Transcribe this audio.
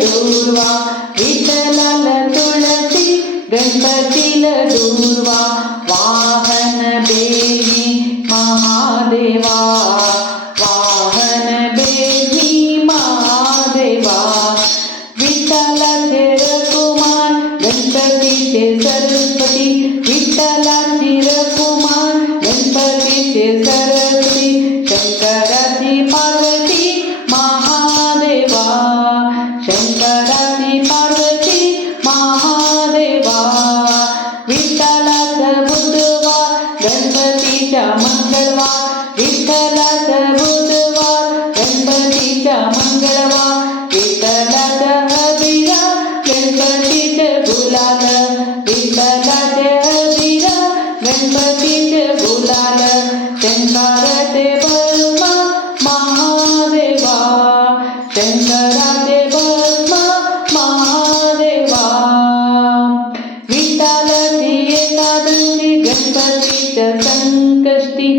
दूर्वा विठ्ठलाला तुळशी गणपतीला दूर्वा वाहन बेली महादेवा वाहन बेली महादेवा विठ्ठलाचे रघुमान गणपतीचे सरस्वती विठ्ठलाची रघुमान गणपतीचे सरस्वती शंकराची पार्वती महादेवा शंकराची पार्वती महादेवा विठ्ठलाचा बुधवार गणपतीच्या मंगळवार विठ्ठलाचा बुधवार गणपतीच्या मंगळवार विठ्ठलाचा हबिरा गणपतीचे गुलाल विठ्ठलाचे हबिरा गणपतीचे गुलाल शंकराचे भस्म महादेवा शंकराचे भस्म महादेवा विठ्ठलाची एकादशी गणपतीच्या संकष्टी